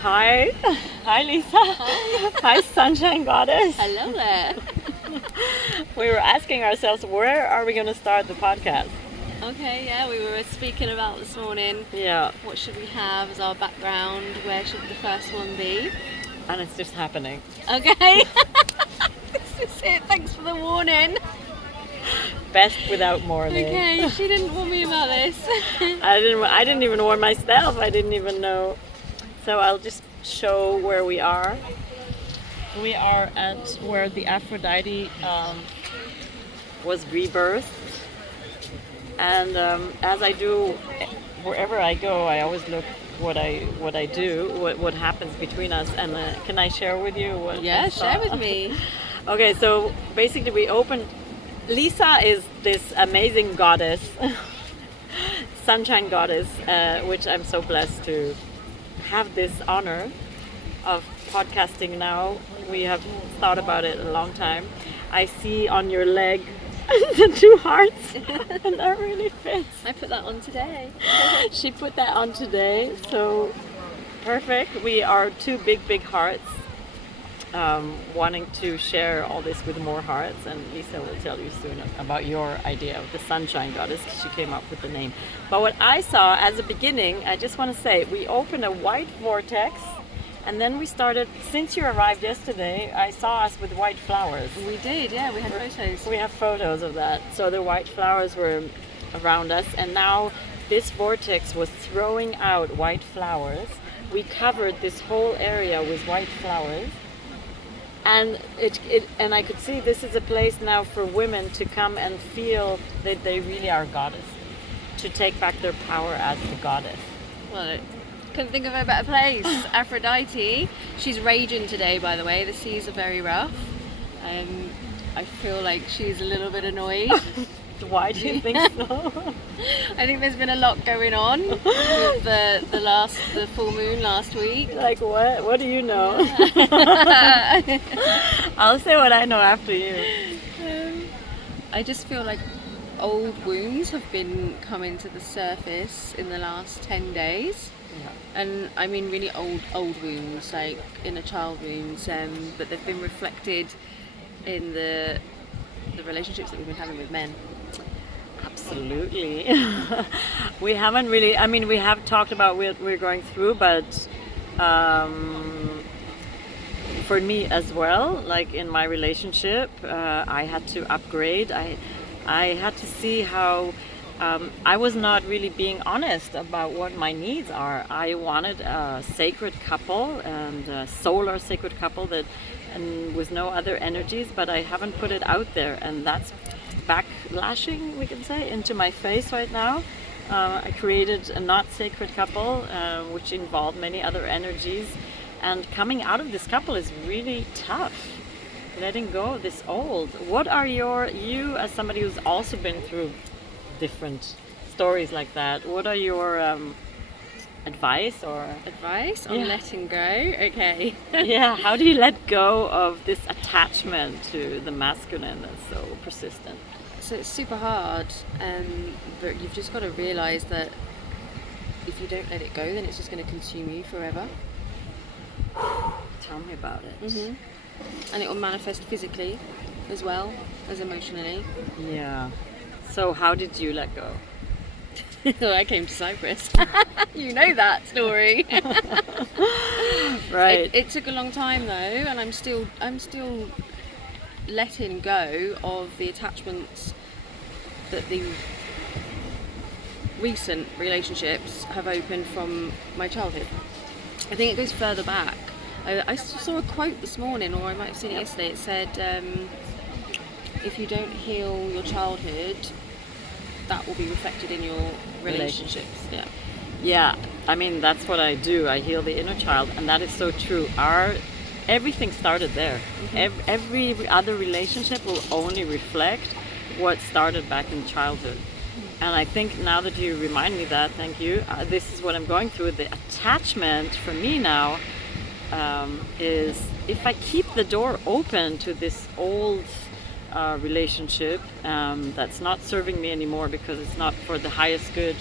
Hi. Hi, Lisa. Hi, Sunshine Goddess. Hello there. We were asking ourselves, where are we going to start the podcast? Okay, yeah, we were speaking about this morning. Yeah. What should we have as our background? Where should the first one be? And it's just happening. Okay. This is it. Thanks for the warning. Best without warning. Okay, she didn't warn me about this. I didn't even warn myself. I didn't even know. So I'll just show where we are. We are at where the Aphrodite was rebirthed. And as I do, wherever I go, I always look what I do, what happens between us. And can I share with you what? Yeah, share with me. Okay, so basically we opened. Lisa is this amazing goddess, sunshine goddess, which I'm so blessed to have this honor of podcasting now. We have thought about it a long time. I see on your leg the two hearts, and that really fits. I put that on today. She put that on today, so perfect. We are two big hearts, wanting to share all this with more hearts, and Lisa will tell you soon about your idea of the sunshine goddess. She came up with the name. But what I saw as a beginning, I just want to say, we opened a white vortex, and then we started, since you arrived yesterday, I saw us with white flowers. We did, yeah, we had photos. We have photos of that. So the white flowers were around us, and now this vortex was throwing out white flowers. We covered this whole area with white flowers. And and I could see this is a place now for women to come and feel that they really are goddess, to take back their power as the goddess. Well, couldn't think of a better place. Aphrodite. She's raging today, by the way. The seas are very rough. I feel like she's a little bit annoyed. Why do you think so? I think there's been a lot going on with the full moon last week. Like what? What do you know? I'll say what I know after you. I just feel like old wounds have been coming to the surface in the last 10 days. Yeah. And I mean really old wounds, like inner child wounds, but they've been reflected in the relationships that we've been having with men. Absolutely. We haven't really, I mean, we have talked about what we're going through, but for me as well, like in my relationship, I had to upgrade. I had to see how I was not really being honest about what my needs are. I wanted a sacred couple and a solar sacred couple and with no other energies, but I haven't put it out there, and that's backlashing, we can say, into my face right now. I created a not sacred couple, which involved many other energies, and coming out of this couple is really tough. Letting go of this old. What are you as somebody who's also been through different stories like that, what are your advice on letting go? Okay. Yeah, how do you let go of this attachment to the masculine that's so persistent? So it's super hard, but you've just got to realize that if you don't let it go, then it's just going to consume you forever. Tell me about it. Mm-hmm. And it will manifest physically as well as emotionally. Yeah. So how did you let go? Well, I came to Cyprus. You know that story. Right. It took a long time though, and I'm still letting go of the attachments that the recent relationships have opened from my childhood. I think it goes further back. I saw a quote this morning, or I might have seen it yesterday. It said, if you don't heal your childhood, that will be reflected in your relationships. Yeah, I mean, that's what I do. I heal the inner child, and that is so true. Everything started there. Mm-hmm. Every other relationship will only reflect what started back in childhood. Mm-hmm. And I think now that you remind me that, thank you, this is what I'm going through. The attachment for me now is if I keep the door open to this old relationship that's not serving me anymore because it's not for the highest good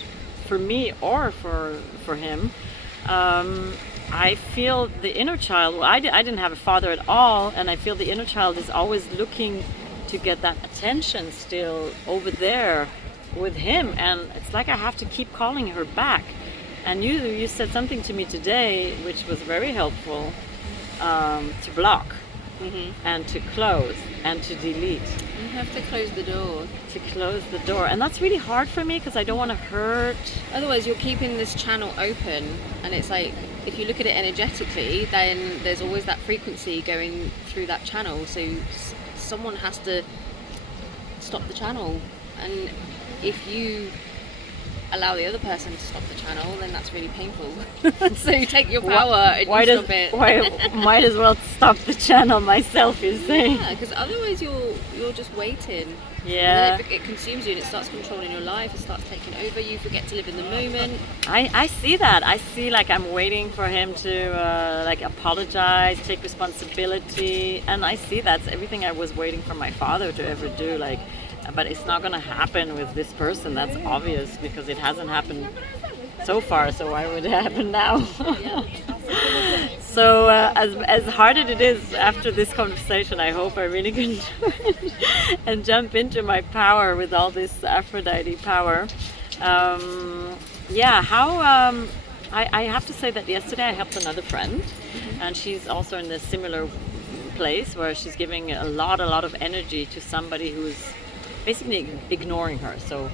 for me or for him, I feel the inner child. Well, I didn't have a father at all, and I feel the inner child is always looking to get that attention still over there with him, and it's like I have to keep calling her back. And you said something to me today, which was very helpful, to block. And to close and to delete. You have to close the door. To close the door. And that's really hard for me because I don't want to hurt. Otherwise, you're keeping this channel open, and it's like, if you look at it energetically, then there's always that frequency going through that channel. So someone has to stop the channel. And if you allow the other person to stop the channel, then that's really painful. So you take your power and you stop it. Might as well stop the channel myself, you're saying? Yeah, because otherwise you're just waiting. Yeah. And then it consumes you and it starts controlling your life. It starts taking over. You forget to live in the moment. I see that. I see like I'm waiting for him to like apologize, take responsibility, and I see that's everything I was waiting for my father to ever do. Like. But it's not going to happen with this person. That's obvious because it hasn't happened so far. So why would it happen now? So as hard as it is after this conversation, I hope I really can do it and jump into my power with all this Aphrodite power. Yeah, how I have to say that yesterday I helped another friend, and she's also in a similar place where she's giving a lot of energy to somebody who's basically ignoring her. So,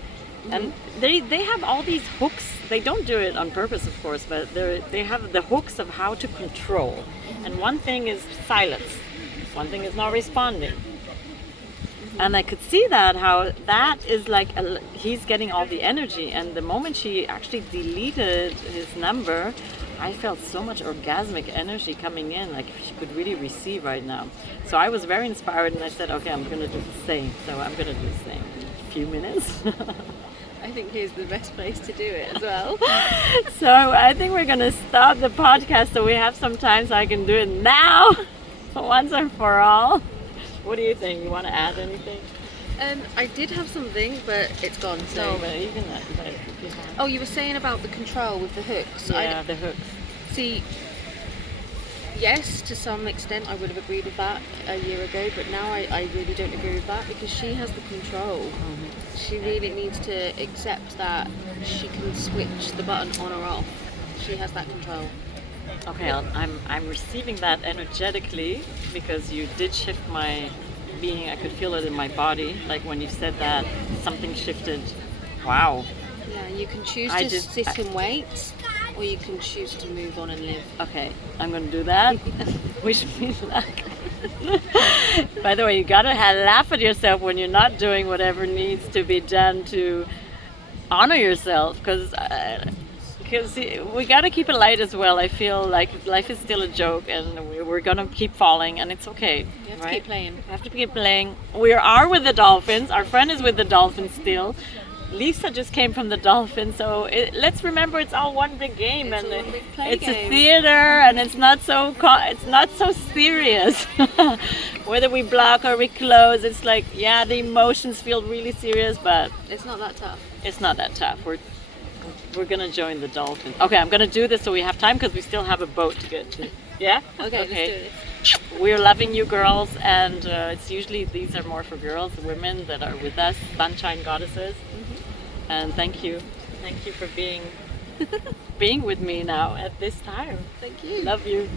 and they have all these hooks. They don't do it on purpose, of course, but they have the hooks of how to control. And one thing is silence. One thing is not responding. And I could see that how that is like he's getting all the energy. And the moment she actually deleted his number, I felt so much orgasmic energy coming in, like she could really receive right now. So I was very inspired, and I said, okay, I'm going to do the same. So I'm going to do the same in a few minutes. I think here's the best place to do it as well. So I think we're going to stop the podcast so we have some time so I can do it now, once and for all. What do you think? You want to add anything? I did have something, but it's gone. So. No, but you can add it if you have. Oh, you were saying about the control with the hooks. Yeah, the hooks. See, yes, to some extent I would have agreed with that a year ago, but now I really don't agree with that because she has the control. She really needs to accept that she can switch the button on or off. She has that control. Okay, I'm receiving that energetically because you did shift my being. I could feel it in my body. Like when you said that, something shifted. Wow. Yeah, you can choose to sit and wait, or you can choose to move on and live. Okay, I'm going to do that. Wish me luck. By the way, you got to laugh at yourself when you're not doing whatever needs to be done to honor yourself, because we got to keep it light as well. I feel like life is still a joke, and we're going to keep falling, and it's okay. You have to keep playing. We have to keep playing. We are with the dolphins. Our friend is with the dolphins still. Lisa just came from the dolphins, so let's remember it's all one big game, it's a theater, and it's not so serious. Whether we block or we close, it's like, yeah, the emotions feel really serious, but it's not that tough. It's not that tough. We're gonna join the dolphins. Okay, I'm gonna do this so we have time because we still have a boat to get to. Yeah? Okay. Let's do it. We're loving you girls, and it's usually these are more for girls, women that are with us, sunshine goddesses. And thank you for being with me now at this time. Thank you. Love you.